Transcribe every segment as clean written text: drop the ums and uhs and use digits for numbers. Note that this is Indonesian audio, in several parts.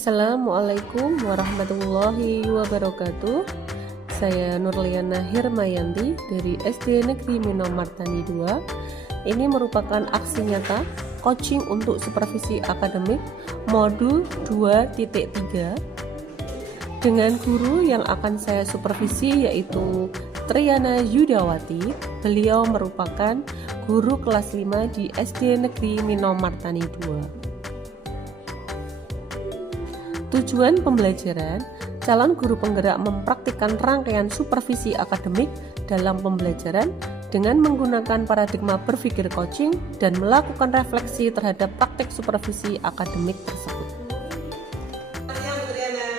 Assalamualaikum warahmatullahi wabarakatuh. Saya Nurliana Hirmayanti dari SD Negeri Minomartani 2. Ini merupakan aksi nyata coaching untuk supervisi akademik modul 2.3 dengan guru yang akan saya supervisi yaitu Triana Yudawati. Beliau merupakan guru kelas 5 di SD Negeri Minomartani 2. Tujuan pembelajaran, calon guru penggerak mempraktikkan rangkaian supervisi akademik dalam pembelajaran dengan menggunakan paradigma berpikir coaching dan melakukan refleksi terhadap praktik supervisi akademik tersebut. Selamat siang Bu Triana.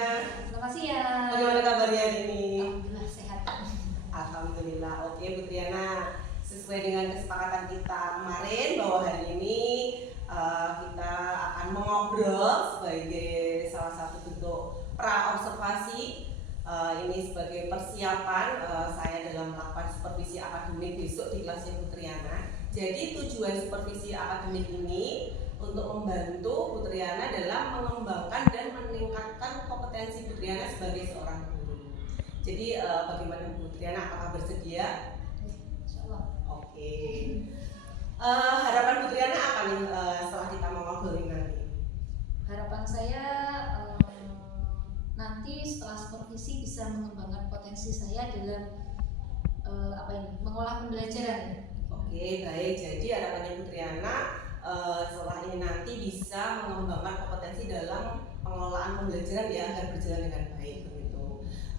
Selamat siang. Bagaimana kabarnya hari ini? Alhamdulillah sehat. Alhamdulillah. Oke Bu Triana, sesuai dengan kesepakatan kita kemarin bahwa hari ini kita akan mengobrol sebagai salah satu bentuk pra-observasi. Ini sebagai persiapan saya dalam melakukan supervisi akademik besok di kelasnya Bu Triana. Jadi tujuan supervisi akademik ini untuk membantu Bu Triana dalam mengembangkan dan meningkatkan kompetensi Bu Triana sebagai seorang guru. Jadi bagaimana Bu Triana, apakah bersedia? Insyaallah. Oke. Harapan Bu Triana apa nih setelah kita ngobrolin nanti? Harapan saya nanti setelah supervisi bisa mengembangkan potensi saya dalam mengolah pembelajaran. Oke, baik. Jadi harapannya Bu Triana setelah ini nanti bisa mengembangkan kompetensi dalam pengelolaan pembelajaran ya agar berjalan dengan baik begitu.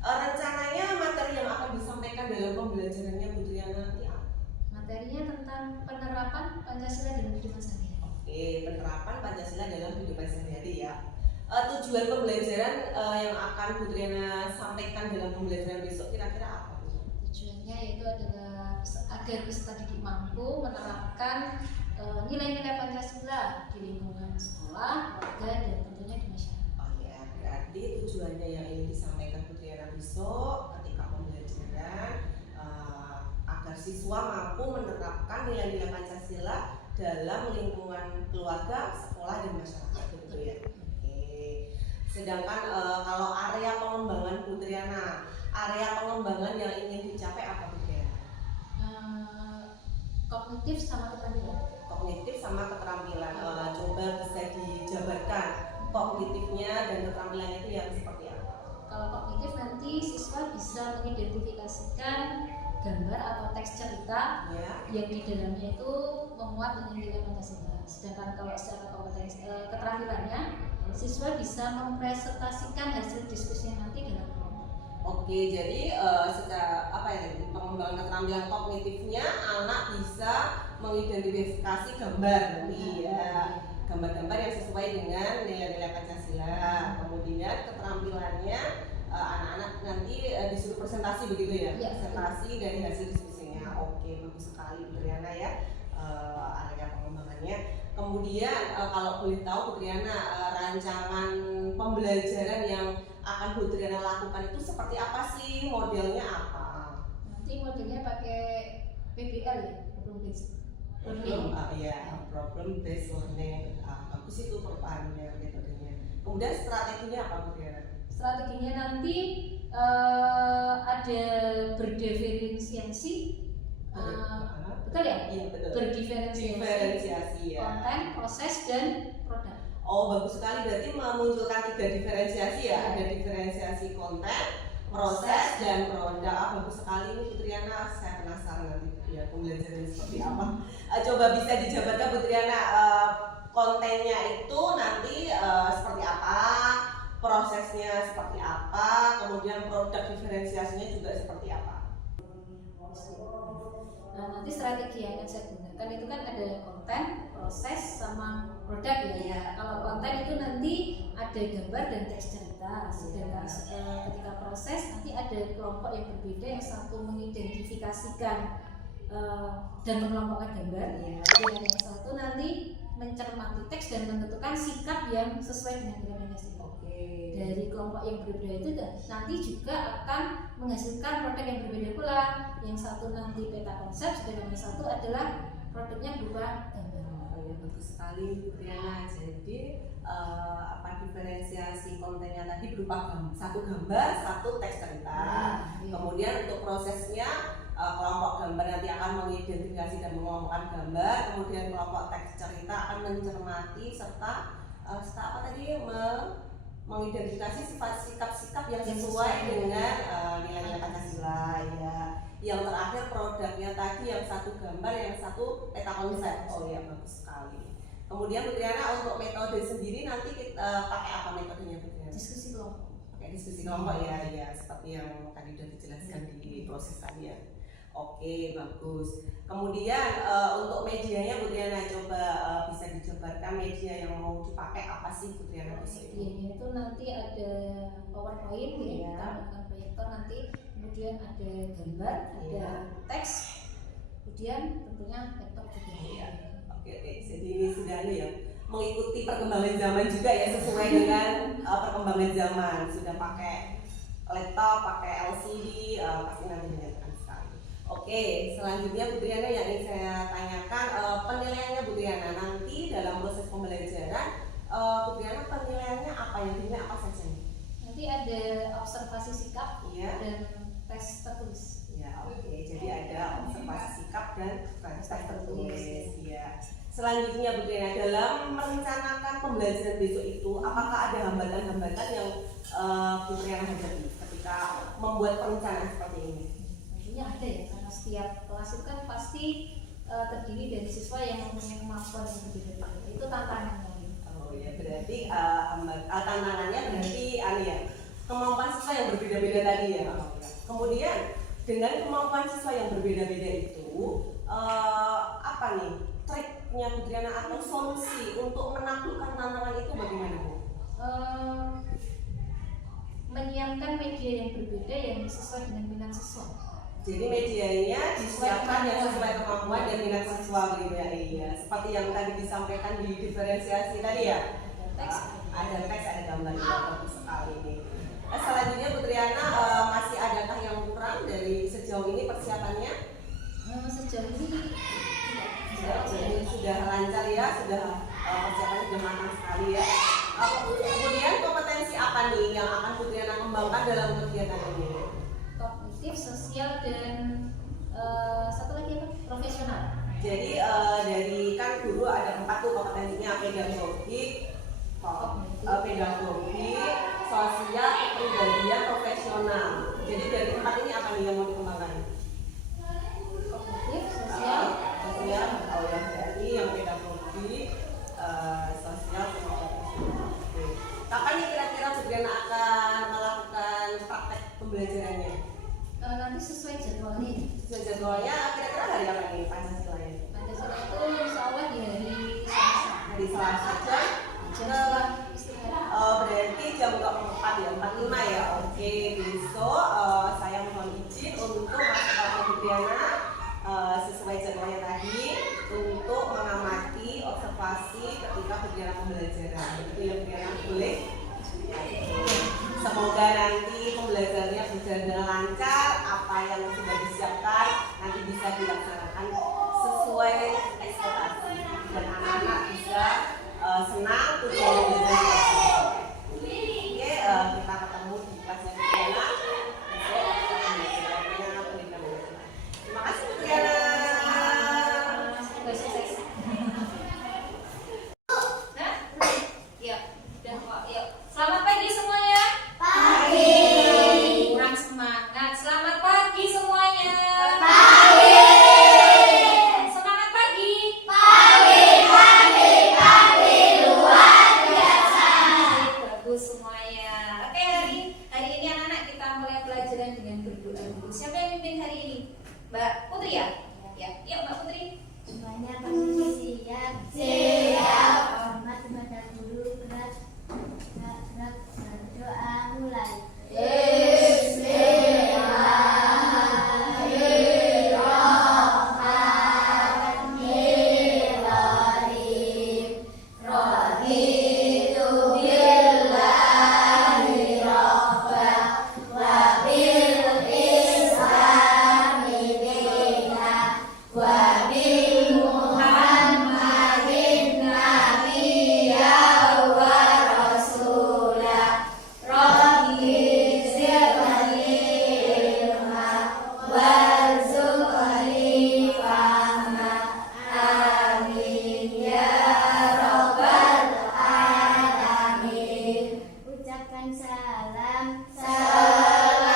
Rencananya materi yang akan disampaikan dalam pembelajarannya Bu Triana nanti apa? Materinya tentang penerapan Pancasila dalam kehidupan sehari-hari. Oke, penerapan Pancasila dalam kehidupan sehari-hari ya. Tujuan pembelajaran yang akan Bu Triana sampaikan dalam pembelajaran besok kira-kira apa Bu? Tujuannya yaitu adalah agar peserta didik mampu menerapkan nilai-nilai Pancasila di lingkungan sekolah, keluarga, dan tentunya di masyarakat. Oh ya, berarti tujuannya yang ingin disampaikan Bu Triana besok ketika pembelajaran agar siswa mampu menerapkan nilai-nilai Pancasila dalam lingkungan keluarga, sekolah, dan masyarakat begitu ya. Sedangkan kalau area pengembangan Bu Triana, area pengembangan yang ingin dicapai apa Bu Triana? Kognitif sama keterampilan. Kognitif sama keterampilan. Coba bisa dijabarkan kognitifnya dan keterampilannya itu yang seperti apa? Kalau kognitif nanti siswa bisa mengidentifikasikan gambar atau teks cerita Ya. yang di dalamnya itu memuat nilai Pancasila. Sedangkan kalau secara kompetensi keterampilannya, siswa bisa mempresentasikan hasil diskusinya nanti dalam kelompok. Oke, jadi secara pengembangan keterampilan kognitifnya anak bisa mengidentifikasi gambar nanti ya, gambar-gambar yang sesuai dengan nilai-nilai Pancasila. Kemudian keterampilannya anak-anak nanti disuruh presentasi begitu ya, presentasi dari hasil diskusinya. Oke, bagus sekali Bu Triana ya, area pengembangannya. Kemudian kalau boleh tahu Bu Triana, rancangan pembelajaran yang akan Bu Triana lakukan itu seperti apa sih, modelnya apa? Nanti modelnya pakai PBL ya, problem based learning. Problem based learning. Bagus itu perubahannya, metodenya. Kemudian strateginya apa Bu Triana? Strateginya nanti ada berdiferensiasi. Betul ya? Iya betul. Berdiferensiasi ya. konten, proses, dan produk. Oh bagus sekali, berarti memunculkan 3 diferensiasi ya. Ada diferensiasi konten, proses, dan produk. Bagus sekali ini Bu Triana, saya penasaran nanti ya pembelajaran seperti apa. Coba bisa dijabarkan Bu Triana, kontennya itu nanti seperti apa, prosesnya seperti apa, kemudian produk diferensiasinya juga seperti apa. Nah, nanti strategi yang akan saya gunakan itu kan ada konten, proses, sama produk ya. Kalau konten itu nanti ada gambar dan teks cerita. Sedangkan ketika proses nanti ada kelompok yang berbeda, yang satu mengidentifikasikan dan mengelompokkan gambar. Dan yang satu nanti mencermati teks dan menentukan sikap yang sesuai dengan nilai Pancasila. Dari kelompok yang berbeda itu nanti juga akan menghasilkan produk yang berbeda pula. Yang satu nanti peta konsep, sedangkan yang satu adalah produknya berupa gambar. Bagus sekali Bu Triana. Jadi diferensiasi kontennya tadi berupa satu gambar, satu teks cerita. Kemudian untuk prosesnya kelompok gambar nanti akan mengidentifikasi dan mengelompokkan gambar, kemudian kelompok teks cerita akan mencermati serta apa tadi mengidentifikasi sifat sikap-sikap yang sesuai dengan nilai-nilai Pancasila ya. Yang terakhir produknya tadi yang satu gambar, yang satu peta konsep. Oh ya, bagus sekali. Kemudian Bu Triana untuk metode sendiri nanti kita pakai apa metodenya Bu Triana? Diskusi kelompok. Pakai diskusi kelompok ya, seperti yang tadi sudah dijelaskan di proses tadi ya. Oke, bagus. Kemudian untuk medianya Bu Triana coba bisa dijabarkan media yang mau dipakai apa sih Bu Triana? Medianya itu nanti ada PowerPoint ya, menggunakan proyektor nanti, kemudian ada gambar, ada teks, kemudian tentunya laptop juga. Iya. Oke, jadi ini sudah ya mengikuti perkembangan zaman juga ya, sesuai dengan perkembangan zaman. Sudah pakai laptop, pakai LCD, pasti nanti menyenangkan sekali. Oke, selanjutnya Bu Triana yang ingin saya tanyakan penilaiannya Bu Triana nanti dalam proses pembelajaran. Bu Triana penilaiannya apa, yang dinilai apa saja nih? Nanti ada observasi sikap dan tes tertulis. Ya, oke. Jadi ada observasi sikap dan tes tertulis. Ya. Selanjutnya Bu Triana dalam merencanakan pembelajaran besok itu, apakah ada hambatan-hambatan yang Bu Triana hadapi ketika membuat perencanaan seperti ini? Tentunya ada ya, karena setiap kelas itu kan pasti terdiri dari siswa yang mempunyai kemampuan yang berbeda-beda. Itu tantangannya. Oh ya, berarti tantangannya berarti ya, kemampuan siswa yang berbeda-beda tadi ya. Kemudian dengan kemampuan siswa yang berbeda-beda itu apa nih triknya Bu Triana atau solusi untuk menaklukkan tantangan itu bagaimana Bu? Menyiapkan media yang berbeda yang sesuai dengan minat siswa. Jadi medianya disiapkan yang sesuai kemampuan dan minat siswa gitu ya. Iya, seperti yang tadi disampaikan di diferensiasi tadi ya. Ada teks, ada gambar, bagus sekali ini. Selanjutnya Bu Triana masih adakah yang kurang dari sejauh ini persiapannya? Sejauh ini sudah lancar ya, sudah persiapannya sudah matang sekali ya. Kemudian kompetensi apa nih yang akan Bu Triana kembangkan dalam kegiatan ini? Kognitif, sosial, dan satu lagi apa? Profesional. Jadi dari kan guru ada 4 tuh kompetensinya, pedagogik, sosial, kepribadian, profesional. Jadi dari 4 ini apa nih yang mau dikembangkan? Kognitif, sosial, oh yang berarti yang pedagogik, sosial, sama profesional. Oke. Kapan nih kira-kira Bu Triana akan melakukan praktek pembelajarannya? nanti sesuai jadwalnya. Sesuai jadwalnya kira-kira hari apa nih Pancasila ya? Pancasila itu insya Allah di hari Selasa. Hari Selasa jam berarti jam 4 ya, 4.5 ya. Oke, besok saya mohon izin untuk masuk ke Bu Triana sesuai jadwalnya tadi untuk mengamati observasi ketika Bu Triana pembelajaran. Itu yang Bu Triana boleh. Semoga nanti pembelajarannya berjalan dengan lancar, apa yang sudah disiapkan nanti bisa dilaksanakan sesuai ekspektasi dan anak-anak bisa senang tujuan belajar. Oke, kita ketemu di kelasnya Bu Triana. Terima kasih Bu Triana. Semoga sukses. Selamat pagi semuanya. Pagi. Kurang semangat. Selamat pagi semuanya. Pagi. Semangat pagi. Pagi. Luar biasa. Bagus semuanya. Oke, hari ini anak-anak kita mulai pelajaran dengan berdoa dulu. Siapa yang mimpin hari ini? Mbak Putri ya? Ya, yuk Mbak Putri. Semuanya pasti siap. Siap. Hormat kepada guru, berat berdoa mulai. Muhammadin Salam selamat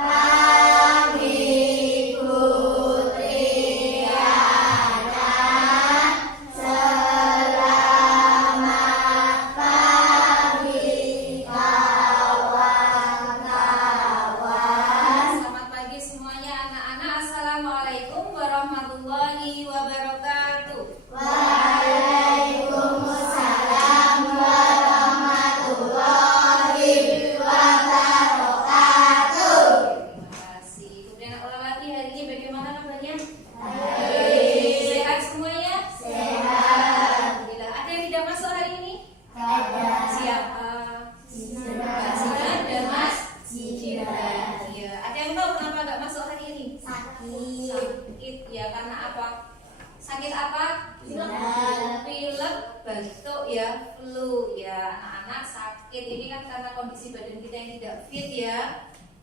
pagi Putri Adan. Selamat pagi kawan-kawan. Selamat pagi semuanya anak-anak. Assalamualaikum warahmatullahi wabarakatuh. Waalaikumsalam warahmatullahi wabarakatuh. Terima kasih. Kemudian ulang lagi, hari ini bagaimana kabarnya? Baik. Sehat semuanya? Sehat. Alhamdulillah. Ada yang tidak masuk hari ini? Ada. Siapa? Kak Jiran dan Mas Jiran. Iya. Ada yang tahu kenapa nggak masuk hari ini? Sakit. Sakit ya, karena apa? Sakit apa? Pilek, batuk ya, flu ya. Anak-anak sakit ini kan karena kondisi badan kita yang tidak fit ya.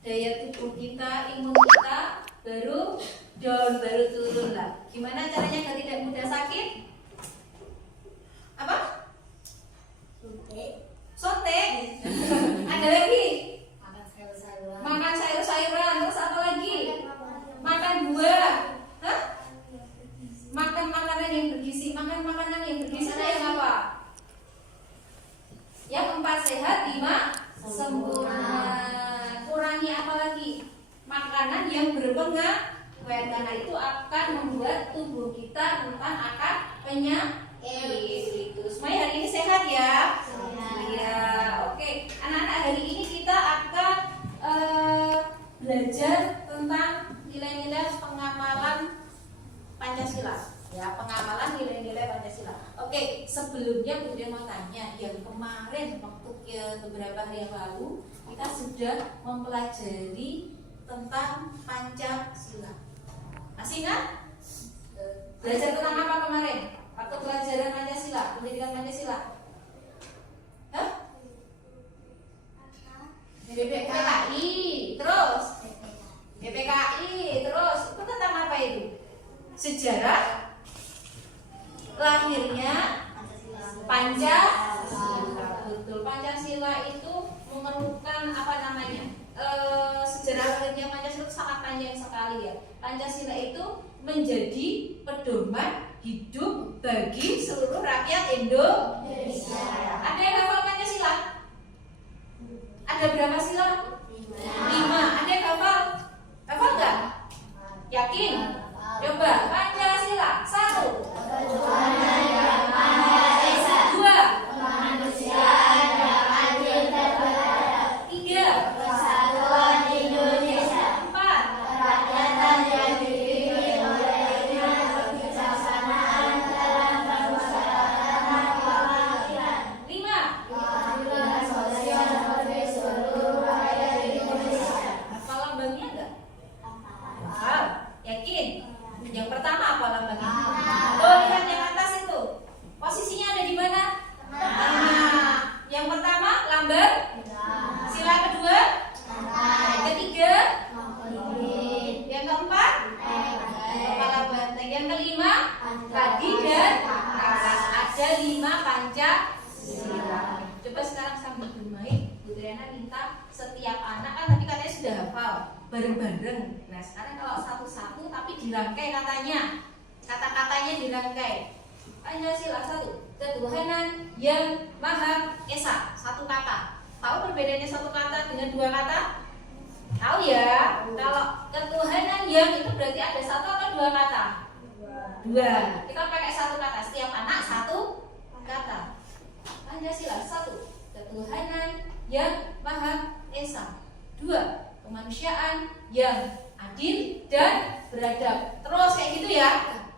Daya tubuh kita, imun kita baru down, baru turun lah. Gimana caranya agar tidak mudah sakit? Apa? Sote. Ada lagi? Makan sayur-sayuran. Terus apa lagi? Makan buah. Hah? Makan makanan yang bergizi. Makan makanan yang bergizi itu yang apa? Yang 4 sehat, 5 sempurna. Kurangi apa lagi? Makanan yang berpengawet, karena itu akan membuat tubuh kita rentan akan penyakit. Itu. Semuanya hari ini sehat ya? Iya, oke. Anak-anak, hari ini kita akan belajar tentang nilai-nilai pengamalan Pancasila. Ya, pengamalan nilai-nilai Pancasila. Oke, sebelumnya Bunda mau tanya, yang kemarin waktu beberapa hari yang lalu kita sudah mempelajari tentang Pancasila. Masih ingat? Belajar tentang apa kemarin? Waktu pelajaran Pancasila, pendidikan Pancasila. Hah? BPKI, terus BPKI, terus itu tentang apa itu? Sejarah lahirnya Pancasila. Betul, Pancasila itu memerlukan apa namanya? Sejarah lahirnya Pancasila itu sangat panjang sekali ya. Pancasila itu menjadi pedoman hidup bagi seluruh rakyat Indonesia. Ada yang hafal Pancasila? Ada berapa sila? 5. Ada yang hafal? Hafal nggak? Yakin? Coba Pancasila. 1. 2. Kemanusiaan yang adil dan beradab. 3. Persatuan Indonesia. 4. Kerakyatan yang dipimpin oleh hikmat kebijaksanaan dalam permusyawaratan kemakmuran. 5. Keadilan sosial bagi seluruh rakyat Indonesia. Hafal lambangnya nggak? Hafal. Yakin? Yang pertama apa lambangnya? Oh, lihat yang atas itu. Posisinya ada di mana? Tengah. Yang pertama lambang. Sila kedua. Yang ketiga. Yang keempat. Kepala banteng. Yang kelima. Padi dan kapas. Ada 5 Pancasila. Coba sekarang sambil bermain, Bu Triana minta setiap anak, kan tadi katanya sudah hafal bareng-bareng. Nah sekarang kalau satu-satu tapi dirangkai katanya, kata-katanya dirangkai. Pancasila 1, ketuhanan yang Maha Esa. 1 kata. Tahu perbedaannya 1 kata dengan 2 kata? Tahu ya? Kalau ketuhanan yang itu berarti ada 1 atau 2 kata? 2. Kita pakai 1 kata. Setiap anak 1 kata. Pancasila 1, ketuhanan yang Maha Esa. 2, kemanusiaan yang adil dan beradab. Terus kayak gitu ya?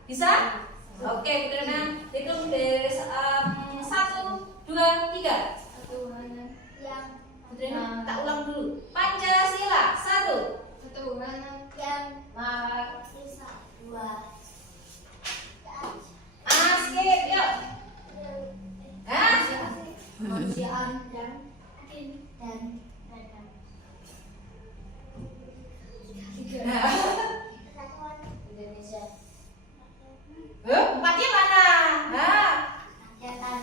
Bisa? Oke, Butrena hitung dari 1, 2, 3. Ketuhanan yang Butrena tak ulang dulu. Pancasila 1, ketuhanan yang Maha Esa. 2. Skip, yuk. Hah? Kemanusiaan yang adil dan beradab. 3. Persatuan Indonesia. 4-nya mana? Rakyatan.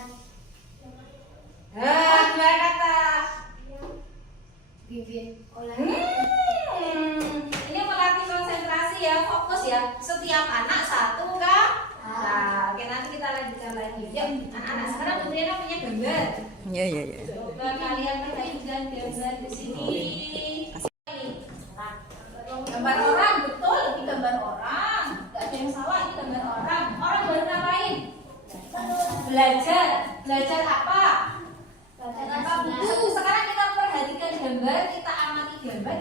2 kata. Ini melatih konsentrasi ya, fokus ya. Setiap anak satu kan? Nah, oke nanti kita lanjutkan lagi. Yuk, anak-anak sekarang Bu Triana punya gambar. Iya, iya, iya. Coba kalian perhatikan gambar di sini. Nah, gambar orang, betul, ini gambar orang. Gak ada yang salah, ini gambar orang. Orang baru ngapain? Belajar. Belajar apa? Belajar buku. Sekarang kita perhatikan gambar, kita amati gambar.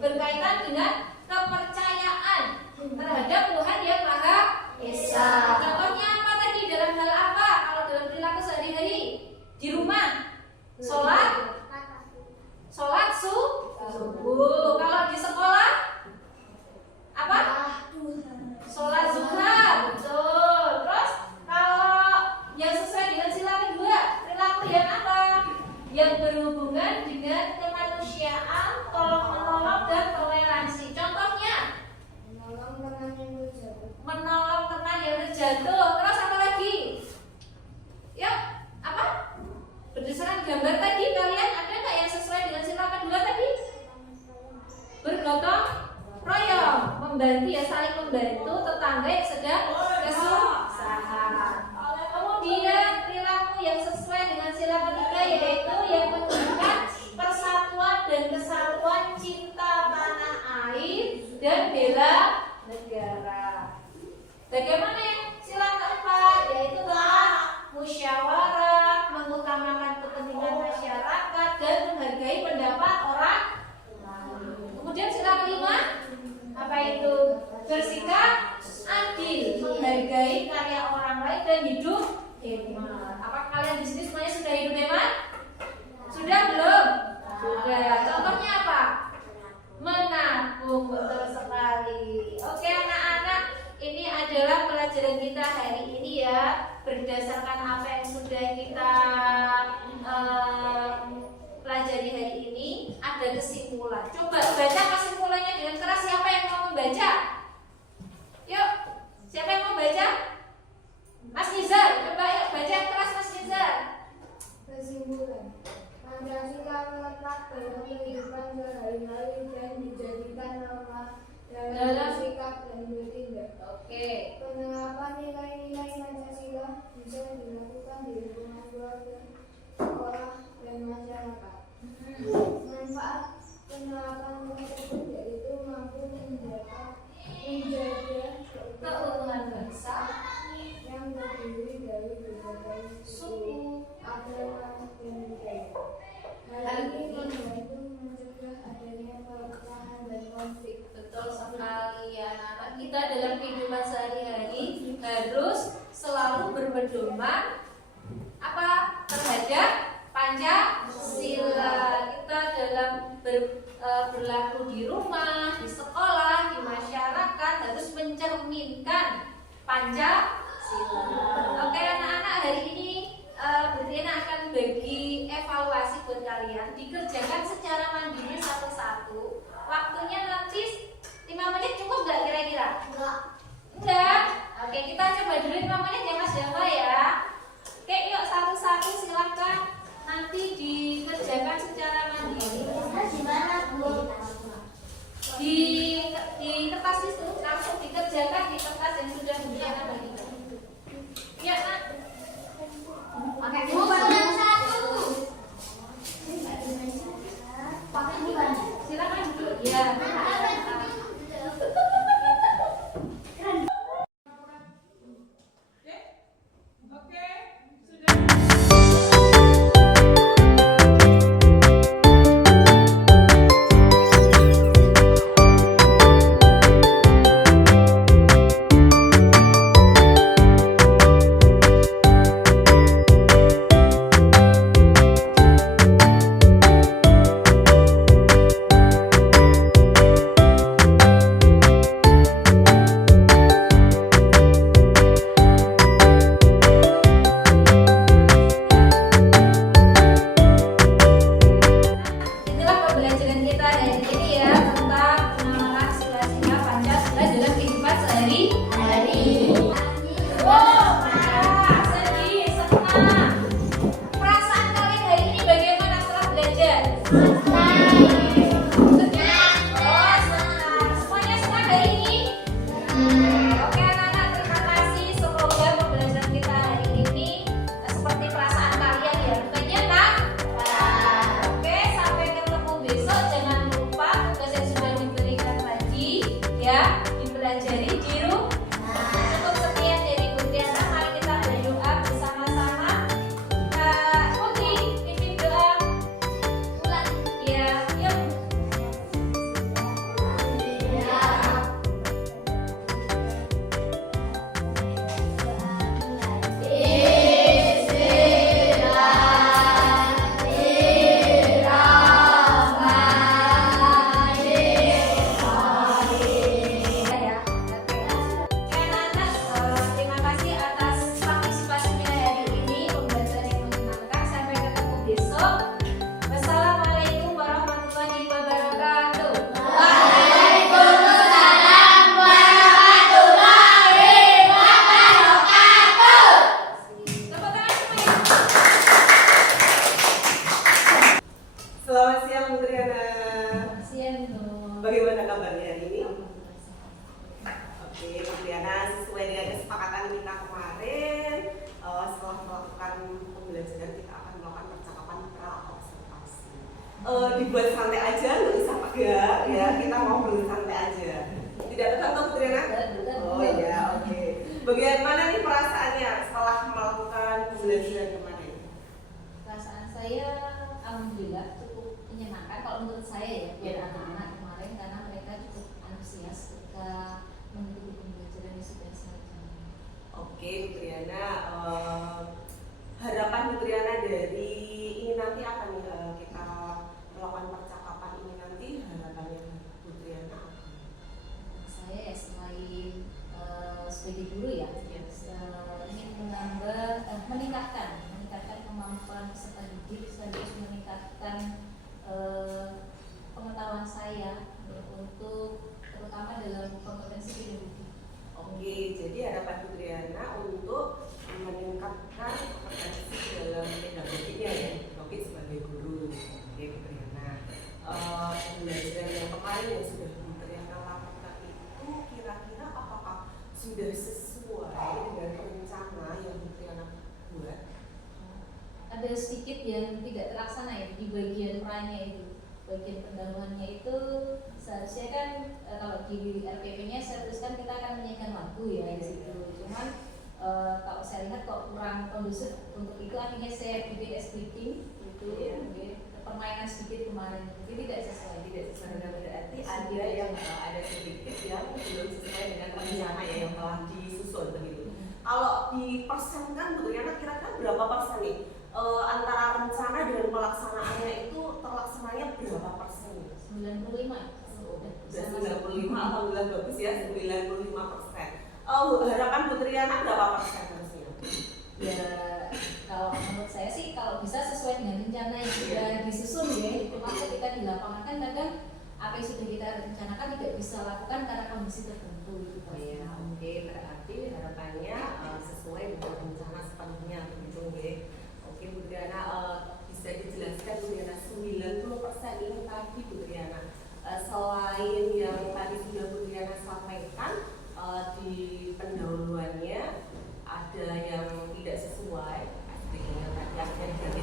berkaitan dengan kepercayaan terhadap Tuhan yang Maha Esa. Contohnya apa tadi, dalam hal apa? Kalau dalam perilaku sehari-hari di rumah, sholat subuh. Kalau di sekolah apa? Sholat zuhur. Betul. Terus kalau yang sesuai dengan sila kedua, perilaku yang apa? Yang berhubungan dengan kemanusiaan, tolong menolong dan toleransi. Contohnya menolong teman yang terjatuh. Terus apa lagi? Yuk, apa? Berdasarkan gambar tadi, kalian ada nggak yang sesuai dengan sila kedua tadi? Bergotong royong, membantu ya, saling membantu tetangga yang sedang kesusahan. Kemudian perilaku yang sesuai dengan sila ketiga yaitu yang menunjukkan persatuan dan kesatuan, cinta tanah air dan bela negara. Bagaimana yang sila keempat yaitu tentang musyawarah, mengutamakan kepentingan masyarakat dan menghargai pendapat orang lain. Kemudian sila kelima apa itu? Bersikap adil, menghargai karya orang lain dan hidup hemat. Apakah kalian di sini semuanya sudah hidup hemat? Sudah belum? Sudah. Contohnya apa? Menabung, betul sekali. Oke anak-anak, ini adalah pelajaran kita hari ini ya. Berdasarkan apa yang sudah kita pelajari hari ini, ada kesimpulan. Coba baca kesimpulannya dengan keras. Siapa yang mau membaca? Yuk, siapa yang mau baca? Mas Nizar, coba yuk baca keras Mas Nizar. Kesimpulan, Pancasila melekat dalam kehidupan sehari-hari dan dijadikan norma dalam sikap dan bertindak. Oke. Penerapan nilai-nilai Pancasila bisa dilakukan di lingkungan keluarga, sekolah, dan masyarakat. Manfaat penerapan tersebut yaitu mampu menjaga Keutuhan bangsa yang terdiri dari berbagai suku, agama, dan budaya. Hal ini membantu mencegah adanya perpecahan dan konflik. betul sekali ya anak. Kita dalam kehidupan sehari-hari harus selalu berpedoman apa terhadap Pancasila. Kita dalam berlaku di rumah, di sekolah, di masyarakat harus mencerminkan Pancasila. Oke anak-anak, hari ini Bu Tina akan bagi evaluasi buat kalian. Dikerjakan secara mandiri satu-satu. Waktunya nanti 5 menit cukup nggak kira-kira? Enggak. Oke, kita coba dulu 5 menit ya Mas Dava ya. Oke, yuk satu-satu silakan. Nanti dikerjakan secara mandiri. Gimana Bu? Di kertas itu langsung dikerjakan di kertas yang sudah Bu Tina bagikan. Ya, Nak. Pakai yang satu. silakan duduk ya. dibuat santai aja, nggak usah pegang ya, kita ngobrol santai aja. Tidak tegang toh Putri Yana? Oh iya, oke. Bagaimana nih perasaannya setelah melakukan pembelajaran kemarin? Perasaan saya alhamdulillah cukup menyenangkan kalau menurut saya ya buat anak-anak kemarin, karena mereka cukup antusias ketika mengikuti pembelajaran yang sudah saya jalani. Oke Putri Yana, harapan Putri Yana dari ini nanti apa nih kita melakukan percakapan ini nanti, harapannya Putri Yana apa? Saya ya selain sebagai guru ya, ingin meningkatkan kemampuan peserta didik, sekaligus meningkatkan pengetahuan saya untuk terutama dalam kompetensi pedagogi. Oke, jadi harapan Putri Yana untuk meningkatkan kompetensi dalam pedagoginya ya, pedagogi sebagai guru. Oke Putri Yana, pembelajaran yang kemarin yang sudah Putri Yana lakukan itu kira-kira apakah sudah sesuai dengan rencana yang Putri Yana buat? Ada sedikit yang tidak terlaksana ya di bagian perannya itu. Bagian pendahuluannya itu seharusnya kan kalau di RPP-nya saya tuliskan kita akan menyanyikan lagu ya di situ. Cuman kalau saya lihat kok kurang kondusif untuk itu, akhirnya saya bikin scripting itu permainan sedikit kemarin. Jadi tidak sesuai Berarti ada yang ada sedikit yang belum sesuai dengan rencana ya yang telah disusun begitu. Kalau dipersenkan Putri Yana kira-kira berapa persen nih? Antara rencana dengan pelaksanaannya itu terlaksananya berapa persen? 95. Sudah 95, alhamdulillah bagus ya, 95%. Harapan Putri Yana berapa persen harusnya? Ya kalau menurut saya sih kalau bisa sesuai dengan rencana yang sudah disusun ya. Cuma ketika di lapangan kan kadang apa yang sudah kita rencanakan tidak bisa lakukan karena kondisi tertentu gitu. Oh ya, oke, berarti harapannya sesuai dengan rencana sepenuhnya begitu ya. Oke Putri Yana, bisa dijelaskan Putri Yana 90% ini tadi Putri Yana, selain yang tadi sudah Putri Yana sampaikan di pendahuluannya ada yang tidak sesuai dengan yang tadi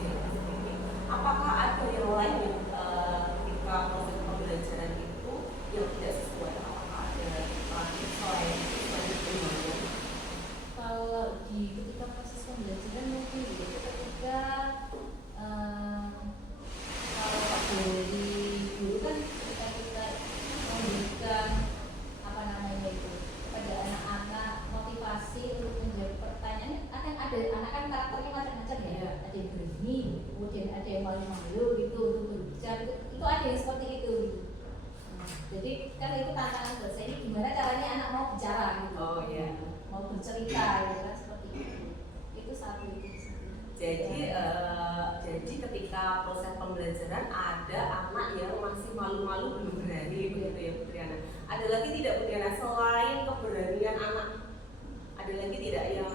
apakah ada yang lain ketika proses pembelajaran itu yang tidak sesuai? Apakah ada selain pendahuluan? Kalau di ketika proses pembelajaran mungkin gitu ketika kalau dari dulu kan ketika kita memberikan apa namanya itu kepada anak-anak motivasi untuk menjawab pertanyaan, akan ada anak kan karakternya macam-macam ya, ada yang berani, kemudian ada yang malu-malu gitu untuk berbicara, itu ada yang seperti itu gitu. Jadi kan itu tantangan buat saya, ini gimana caranya anak mau bicara gitu. Oh iya. Mau bercerita gitu kan seperti itu satu itu. Jadi ketika proses pembelajaran ada anak yang masih malu-malu belum berani begitu ya Putri Yana. Ada lagi tidak Putri Yana selain keberanian anak? Ada lagi tidak yang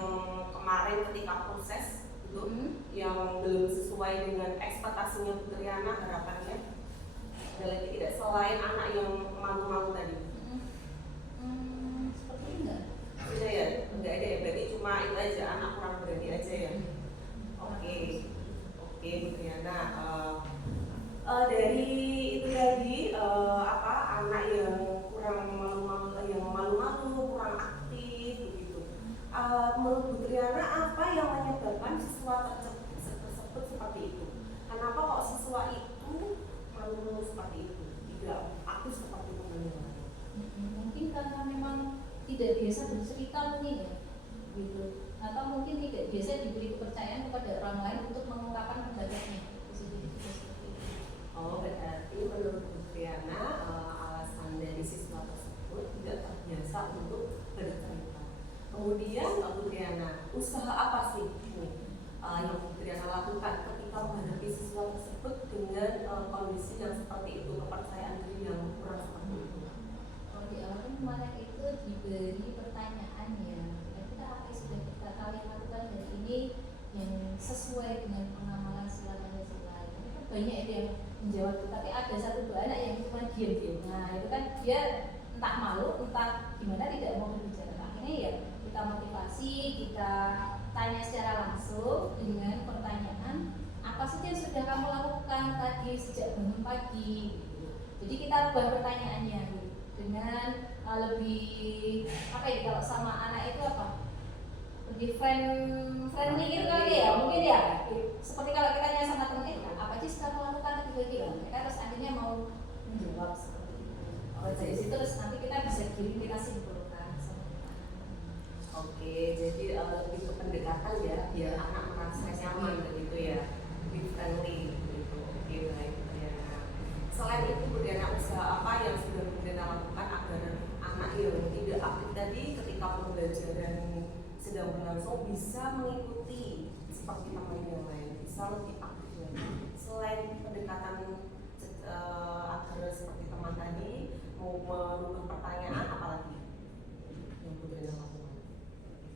kemarin ketika proses itu yang belum sesuai dengan ekspektasinya Putri Yana harapannya? Ada lagi tidak selain anak yang malu-malu tadi? Seperti enggak. Sudah ya, enggak ada ya, berarti cuma itu aja, anak kurang berani aja ya. Oke, Putri Yana, dari itu tadi anak yang kurang malu-malu, kurang aktif begitu. Menurut Putri Yana apa yang menyebabkan siswa tersebut seperti itu? Kenapa kok siswa itu malu-malu seperti itu, tidak aktif seperti teman-teman? Mungkin karena memang tidak biasa bercerita mungkin ya gitu, atau mungkin tidak biasa diberi kepercayaan kepada orang lain untuk mengungkapkan pendapatnya. Oh, berarti menurut Putri Yana alasan dari siswa tersebut tidak terbiasa untuk bercerita. Kemudian Putri Yana, usaha apa sih yang Putri Yana lakukan ketika menghadapi siswa tersebut dengan kondisi yang seperti itu, kepercayaan diri yang kurang seperti itu? Kalau di awal kan kemarin itu diberi pertanyaan ya, kira-kira apa yang sudah kalian lakukan hari ini yang sesuai dengan pengamalan sila Pancasila. Ini kan banyak itu yang menjawab, tapi ada satu dua anak yang cuma diam-diam. Nah itu kan dia entah malu, entah gimana tidak mau berbicara. Akhirnya ya kita motivasi, kita tanya secara langsung dengan pertanyaan apa apa saja yang sudah kamu lakukan tadi sejak bangun pagi. Jadi kita ubah pertanyaannya dengan lebih apa ya, kalau sama anak itu apa? Lebih friendly gitu kali ya, mungkin ya. Seperti kalau kita tanya sama temen, apa aja kamu lakukan tadi pagi, mereka terus akhirnya mau menjawab seperti itu. Dari situ terus nanti kita bisa kirim, kita simpulkan. Oke, jadi lebih ke pendekatan ya, biar anak merasa nyaman begitu ya, lebih friendly gitu. Oke, baik ya. Selain itu, Briana, usaha apa yang sudah Briana lakukan agar anak yang tidak aktif tadi ketika pembelajaran sedang berlangsung bisa mengikuti seperti teman yang lain, bisa lebih aktif lagi. Selain pendekatan agar seperti teman tadi mau merubah pertanyaan, apalagi yang Briana lakukan?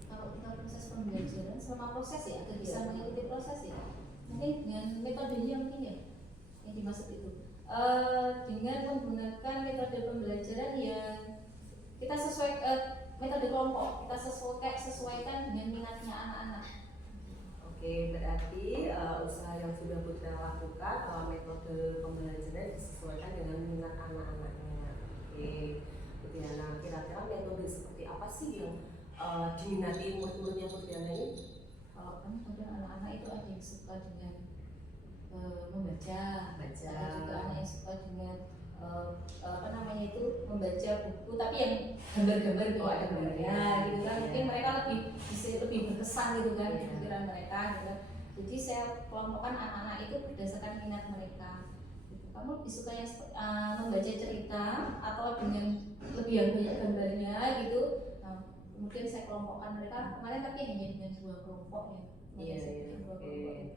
Kalau kita proses pembelajaran selama proses ya, atau bisa mengikuti proses ya, mungkin dengan metodenya mungkin ya yang dimaksud itu, dengan menggunakan metode pembelajaran yang kita sesuai metode kelompok, kita sesuaikan dengan minatnya anak-anak. Oke, berarti usaha yang sudah Putri lakukan, metode pembelajaran disesuaikan dengan minat anak-anaknya. Oke, Putriana, kira-kira metode seperti apa sih yang diminati murid-muridnya Putriana ini? Kalau kan kemudian anak-anak itu ada yang suka dengan membaca, ada juga anak yang suka dengan apa namanya itu membaca buku tapi yang gambar-gambar gitu, ada gambarnya gitu kan, mungkin mereka lebih berkesan gitu kan di pikiran mereka gitu. Jadi saya kelompokkan anak-anak itu berdasarkan minat mereka gitu. Kamu lebih suka yang membaca cerita atau dengan lebih yang banyak gambarnya gitu. Nah, kemudian saya kelompokkan mereka kemarin tapi hanya dengan 2 kelompok ya. Oke,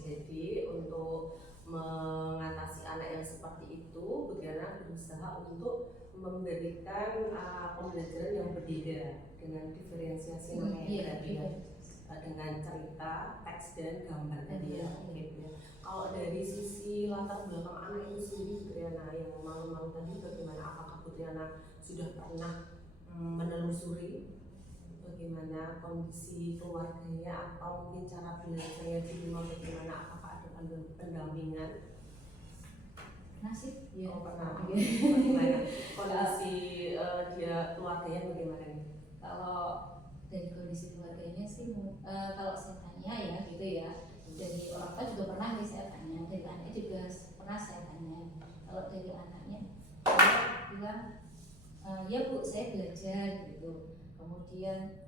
jadi untuk mengatasi anak yang seperti itu, Briana berusaha untuk memberikan pembelajaran yang berbeda dengan diferensiasi namanya tadi ya, dengan cerita, teks dan gambar tadi ya. Kalau dari sisi latar belakang anak itu sendiri, Briana, yang malu-malu tadi bagaimana? Apakah Briana sudah pernah menelusuri bagaimana kondisi keluarganya atau mungkin cara belajarnya di rumah bagaimana, apakah ada pendampingan? Nasib ya. Oh, pernah. Bagaimana kondisi dia keluarganya bagaimana nih? Kalau dari kondisi keluarganya sih kalau saya tanya ya gitu ya, dari orang tua juga pernah nih saya tanya, dari anaknya juga pernah saya tanya. Kalau dari anaknya dia bilang ya Bu saya belajar gitu. Kemudian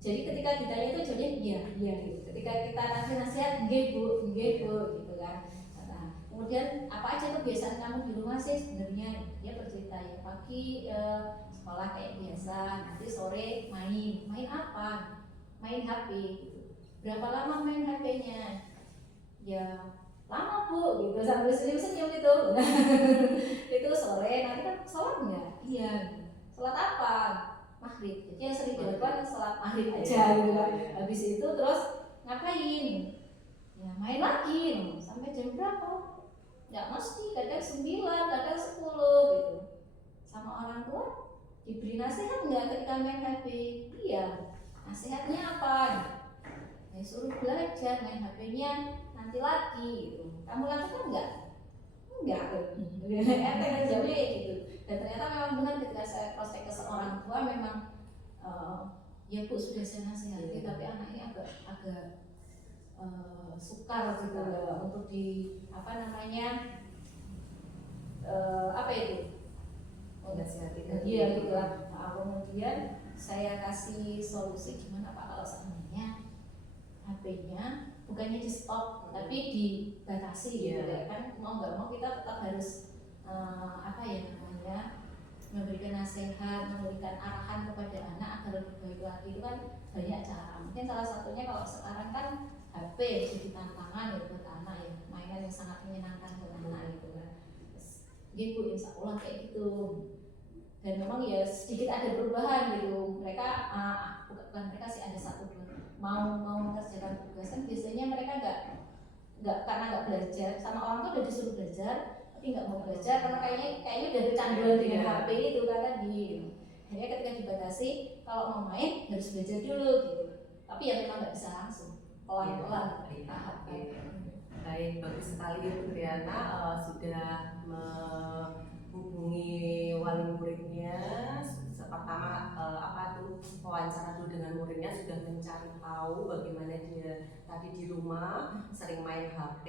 jadi ketika ditanya itu jawabnya iya gitu. Ketika kita kasih nasihat nggih Bu gitu kan. Nah, kemudian apa aja kebiasaan kamu di rumah sih sebenarnya? Dia bercerita ya pagi sekolah kayak biasa, nanti sore main apa? Main HP gitu. Berapa lama main HP-nya? Ya lama Bu gitu, sambil senyum-senyum gitu. Itu sore, nanti kan sholat nggak? Iya. Sholat apa? Maghrib. Jadi yang sering dilakukan sholat maghrib aja gitu kan. Habis itu terus ngapain? Ya main lagi sampai jam berapa? Ya mesti kadang 9, kadang 10 gitu. Sama orang tua diberi nasihat nggak ketika main HP? Iya. Nasihatnya apa? Ya suruh belajar, main HP-nya nanti lagi gitu. Kamu lakukan nggak? Enggak. Enteng jawabnya gitu. Dan ternyata memang benar ketika saya cross check ke seorang tua memang ya Bu sudah saya nasihati tapi anaknya agak sukar gitu untuk di apa namanya apa itu nasihati iya gitu lah. Nah, kemudian saya kasih solusi gimana Pak kalau seandainya HP-nya bukannya di stop tapi dibatasi gitu ya kan, mau nggak mau kita tetap harus apa ya namanya memberikan nasihat, memberikan arahan kepada anak agar lebih baik lagi. Itu kan banyak cara, mungkin salah satunya kalau sekarang kan HP jadi tantangan ya buat anak ya, mainan yang sangat menyenangkan buat anak gitu kan. Gitu insya Allah kayak gitu. Dan memang ya sedikit ada perubahan gitu, mereka bukan mereka sih ada satu mau mengerjakan tugas kan biasanya mereka nggak karena nggak belajar sama orang tuh udah disuruh belajar tapi nggak mau belajar karena kayaknya udah kecanduan dengan HP itu kan tadi. Akhirnya ketika dibatasi kalau mau main harus belajar dulu gitu, tapi ya memang nggak bisa langsung. pelan-pelan Iya, tahap oke. Baik, bagus sekali ya Bu Triana sudah menghubungi wali muridnya. Pertama apa tuh wawancara dulu dengan muridnya, sudah mencari tahu bagaimana dia tadi di rumah sering main HP,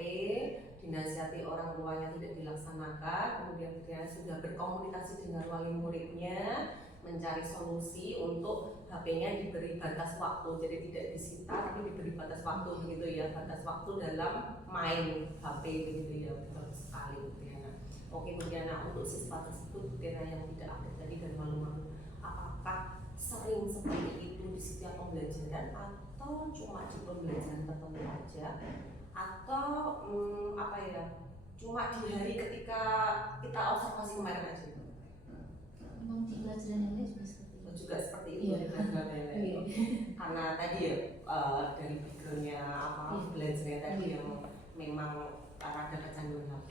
dinasihati orang tuanya tidak dilaksanakan. Kemudian dia sudah berkomunikasi dengan wali muridnya, mencari solusi untuk HP-nya diberi batas waktu, jadi tidak disita tapi diberi batas waktu begitu ya, batas waktu dalam main HP begitu ya. Bagus sekali Bu Triana. Oke Bu Triana, untuk siswa tersebut Bu Triana yang tidak aktif tadi dan malu-malu, apakah sering seperti itu di setiap pembelajaran atau cuma di pembelajaran tertentu aja, atau apa ya, cuma di hari ketika kita observasi kemarin aja? memang di pelajaran yang lain juga seperti itu. Juga seperti itu Iya. di pelajaran yang lain. Iya. Karena tadi ya dari backgroundnya apa Iya. belajarnya tadi Iya. yang memang rada kecanduan HP.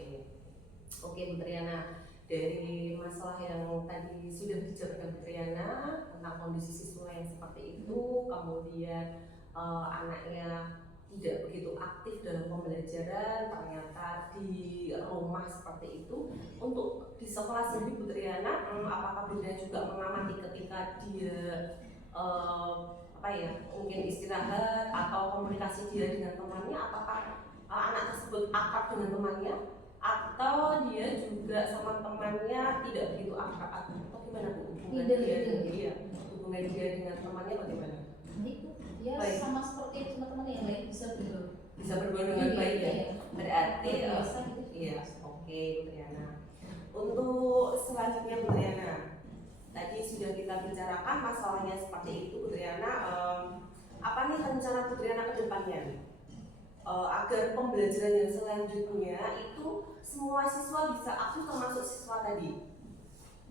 Oke Bu Triana, dari masalah yang tadi sudah dijabarkan Bu Triana tentang kondisi siswa yang seperti itu, kemudian anaknya tidak begitu aktif dalam pembelajaran, ternyata di rumah seperti itu. Untuk di sekolah sendiri Bu Triana, apakah Bu Triana juga mengamati ketika dia apa ya, mungkin istirahat atau komunikasi dia dengan temannya, apakah anak tersebut akrab dengan temannya atau dia juga sama temannya tidak begitu akrab, atau gimana Bu? Hubungan Tidak, dia, tidak. iya, hubungan dia dengan temannya bagaimana? Itu dia Baik. sama seperti teman-teman yang lain bisa bergaul. Bisa bergaul dengan baik ya? Iya. Berarti Biasa gitu. iya, oke Bu Triana. Untuk selanjutnya Bu Triana, tadi sudah kita bicarakan masalahnya seperti itu Bu Triana. Apa nih rencana Bu Triana ke depannya nih? Agar pembelajaran yang selanjutnya itu semua siswa bisa aktif, termasuk siswa tadi.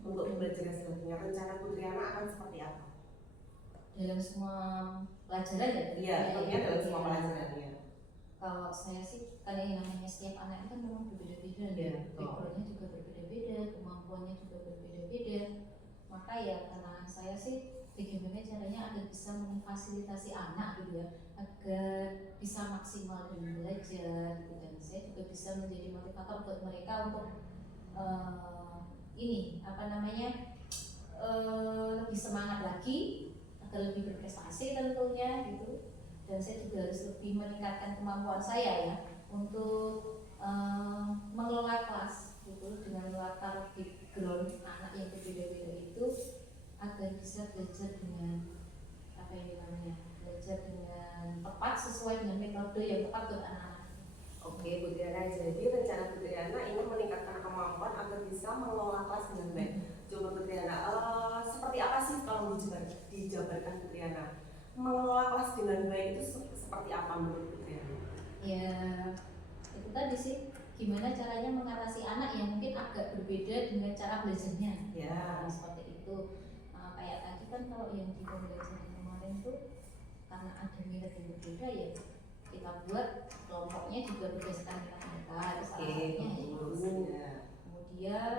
Untuk pembelajaran selanjutnya, rencana Bu Triana akan seperti apa? Dalam semua pelajaran ya? Iya, tentunya dalam semua pelajaran ya. Kalau saya sih, karena yang namanya setiap anak itu kan memang berbeda-beda, Iya, backgroundnya juga berbeda-beda, kemampuannya juga berbeda-beda. Maka ya karena saya sih bagaimana caranya agar bisa memfasilitasi anak gitu ya, agar bisa maksimal dalam belajar gitu. Dan saya juga bisa menjadi motivator buat mereka untuk ini apa namanya lebih semangat lagi, agar lebih berprestasi tentunya gitu. Dan saya juga harus lebih meningkatkan kemampuan saya ya untuk mengelola kelas gitu dengan latar background anak yang berbeda-beda itu, agar bisa belajar dengan apa yang namanya belajar dengan tepat sesuai dengan metode yang tepat untuk anak-anak. Oke Bu Triana, jadi rencana Bu Triana ingin meningkatkan kemampuan agar bisa mengelola kelas dengan baik. Coba Bu Triana, seperti apa sih kalau dijabarkan Bu Triana? Mengelola kelas dengan baik itu seperti apa menurut Bu Triana? Ya itu tadi sih, gimana caranya mengatasi anak yang mungkin agak berbeda dengan cara belajarnya. Ya. Nah, seperti itu. Kayak tadi kan kalau yang di pembelajaran kemarin tuh karena ada minat yang berbeda ya, kita buat kelompoknya juga berdasarkan minat mereka. Itu salah satunya bagus. itu. Ya. Kemudian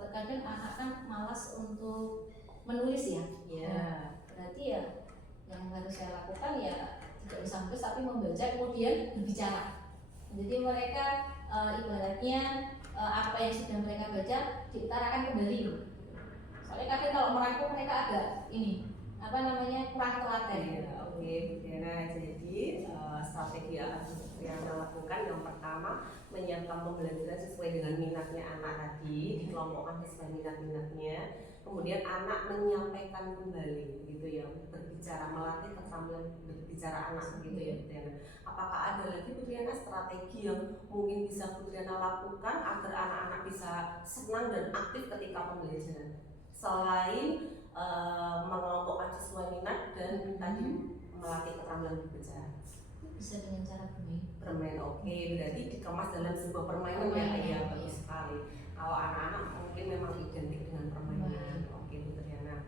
terkadang anak kan malas untuk menulis ya. Ya. Berarti ya yang harus saya lakukan ya tidak usah menulis tapi membaca kemudian berbicara. Jadi mereka ibaratnya apa yang sudah mereka baca diutarakan kembali. Soalnya kadang kalau merangkum mereka agak ini apa namanya kurang telaten. Ya, oke Bu Triana, jadi strategi yang akan Bu Triana lakukan yang pertama menyiapkan pembelajaran sesuai dengan minatnya anak tadi, dikelompokkan sesuai minat-minatnya. Kemudian anak menyampaikan kembali gitu ya, berbicara, melatih keterampilan berbicara anak gitu ya Bu Triana. Apakah ada lagi Bu Triana strategi yang mungkin bisa Bu Triana lakukan agar anak-anak bisa senang dan aktif ketika pembelajaran selain mengelompokkan sesuai minat dan tadi melatih keterampilan berbicara? Bisa dengan cara Bermain, oke, berarti dikemas dalam sebuah permainan ya, iya bagus sekali. Kalau anak-anak mungkin memang identik dengan permainan. Oke Bu Triana,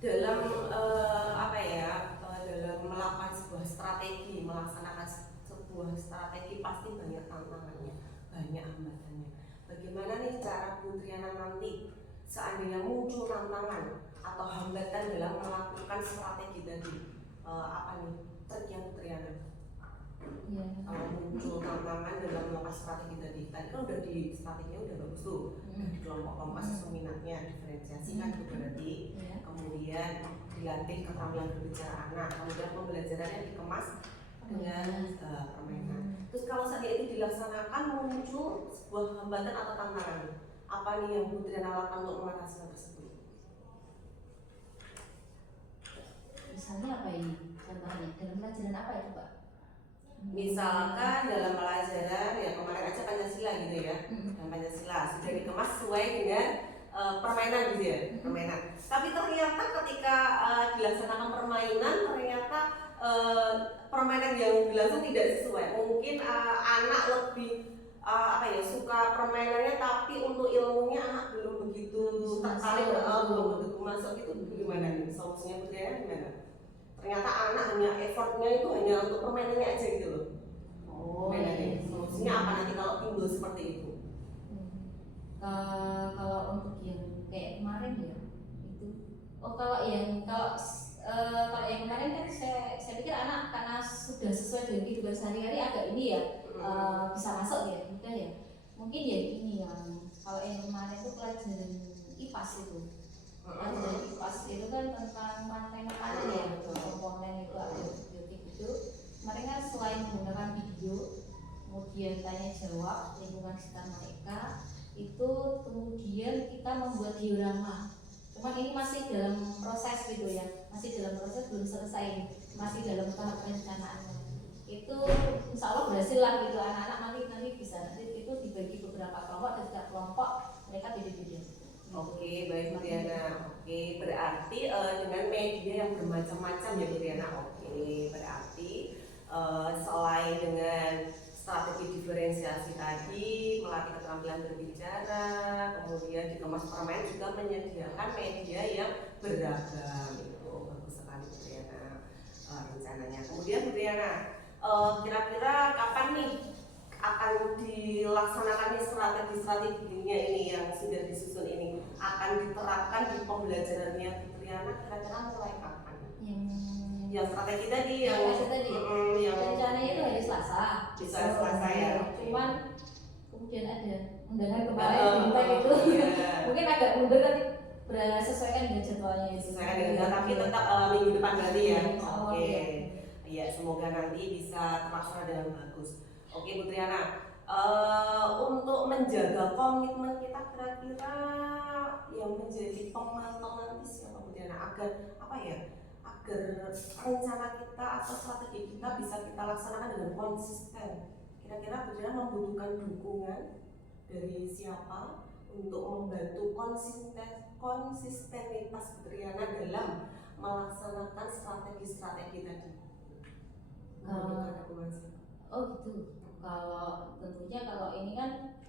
dalam apa ya, dalam melakukan sebuah strategi, melaksanakan sebuah strategi pasti banyak tantangannya, banyak hambatannya. Bagaimana nih cara Bu Triana nanti seandainya muncul tantangan atau hambatan dalam melakukan strategi tadi, apa nih triknya Bu Triana? Iya. Kalau muncul tantangan dalam melakukan strategi tadi kan udah di strateginya udah bagus tuh, di kelompok-kelompok sesuai minatnya diferensiasikan itu berarti, Iya. kemudian dilatih keterampilan berbicara anak, kemudian pembelajarannya dikemas dengan permainan. Terus kalau saat itu dilaksanakan muncul sebuah hambatan atau tantangan, apa nih yang Bu Triana lakukan untuk mengatasi hal tersebut? Misalnya apa ini? Contohnya dalam pelajaran apa itu Pak? Misalkan dalam pelajaran ya kemarin aja Pancasila gitu ya, dan Pancasila sudah dikemas sesuai dengan permainan gitu ya, permainan. Tapi ternyata ketika dilaksanakan permainan ternyata permainan yang dilakukan tidak sesuai. Mungkin anak lebih apa ya suka permainannya, tapi untuk ilmunya anak belum begitu tertarik, belum begitu masuk. Itu gimana nih solusinya Bu Triana gimana? Ternyata anak hanya effortnya itu hanya untuk permainannya aja gitu loh. Gimana nih solusinya apa nanti kalau timbul seperti itu? Kalau untuk yang kayak kemarin ya itu, kalau yang kemarin kan saya pikir anak karena sudah sesuai dengan kehidupan sehari-hari agak ini ya, bisa masuk ya, mudah ya. Mungkin ya ini yang kalau yang kemarin itu pelajaran IPAS itu. Pelajaran IPAS itu kan tentang makanan ya, komponen itu ada biotik itu. Kemarin kan selain menggunakan video, kemudian tanya jawab lingkungan sekitar mereka, itu kemudian kita membuat diorama. Cuman ini masih dalam proses gitu ya, masih dalam proses, belum selesai, masih dalam tahap perencanaannya. Itu insya Allah berhasil lah gitu, anak-anak nanti bisa nanti itu dibagi beberapa kelompok dan setiap kelompok mereka beda-beda. Oke, baik Bu Triana. Oke, berarti dengan media yang bermacam-macam ya Bu Triana. Oke, berarti selain dengan strategi diferensiasi tadi, melatih keterampilan berbicara, kemudian dikemas permainan, juga menyediakan media yang beragam. Itu bagus sekali Bu Triana rencananya. Kemudian Bu Triana, kira-kira kapan nih akan dilaksanakan strategi-strateginya ini yang sudah disusun ini akan diterapkan di pembelajarannya Bu Triana, kira-kira mulai kapan? Yang strategi tadi yang rencananya itu hari Selasa. Bisa Selasa ya. Cuman kemudian ada undangan kemarin itu mungkin agak mundur tapi bersesuaikan dengan jadwalnya. Sesuaikan dengan jadwal, tapi tetap minggu depan berarti ya. Oke. Iya, semoga nanti bisa terlaksana dengan bagus. Oke Bu Triana, untuk menjaga komitmen kita kira-kira yang menjadi pemantau nanti siapa Bu Triana agar apa ya? Agar rencana kita atau strategi kita bisa kita laksanakan dengan konsisten. Kira-kira Bu Triana membutuhkan dukungan dari siapa untuk membantu konsistenitas Bu Triana dalam melaksanakan strategi-strategi tadi? Membutuhkan dukungan siapa? Oh gitu. Kalau tentunya kalau ini kan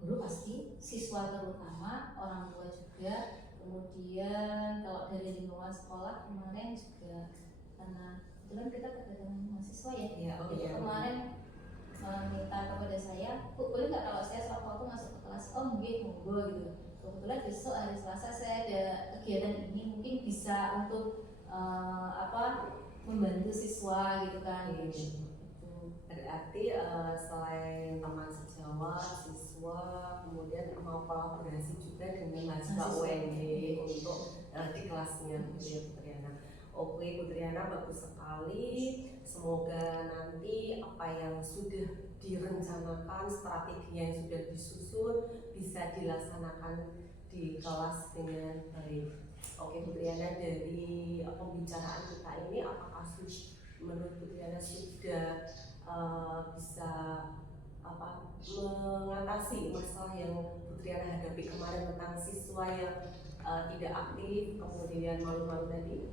guru pasti, siswa terutama, orang tua juga, kemudian kalau dari lingkungan sekolah kemarin juga karena kebetulan kita kedatangan mahasiswa ya, kemarin minta kepada saya, Bu boleh nggak kalau saya sewaktu masuk ke kelas, oh mungkin monggo gitu. Kebetulan besok hari Selasa saya ada kegiatan ini, mungkin bisa untuk membantu siswa gitu kan. Berarti selain teman sejawat, siswa, kemudian mau kolaborasi juga dengan mahasiswa UNJ untuk di kelasnya Bu Triana. Oke Bu Triana, bagus sekali. Semoga nanti apa yang sudah direncanakan, strategi yang sudah disusun bisa dilaksanakan di kelas dengan baik. Oke Bu Triana, dari pembicaraan kita ini apakah menurut Bu Triana sudah bisa mengatasi masalah yang Bu Triana hadapi kemarin tentang siswa yang tidak aktif, kemudian malu-malu tadi?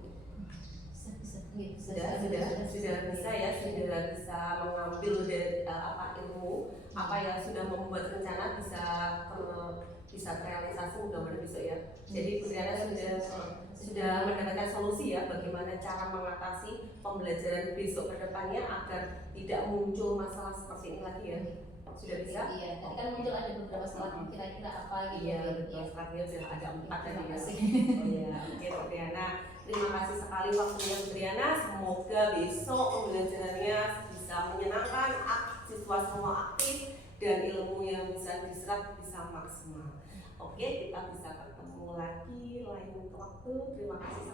Sudah bisa ya, sudah bisa mengambil dari ilmu apa yang sudah membuat rencana bisa terrealisasi mudah-mudahan besok ya. Jadi Bu Triana sudah mendapatkan solusi ya bagaimana cara mengatasi pembelajaran besok ke depannya agar tidak muncul masalah seperti ini lagi ya. Sudah bisa? Iya, tadi kan muncul ada beberapa strategi kira-kira apa gitu. Iya betul, strateginya sudah ada 4 tadi ya. Iya, oke Bu Triana. Terima kasih sekali waktunya Bu Triana. Semoga besok pembelajarannya bisa menyenangkan, siswa semua aktif, dan ilmu yang bisa diserap bisa maksimal. Oke, kita bisa ketemu lagi lain waktu. Terima kasih sekali.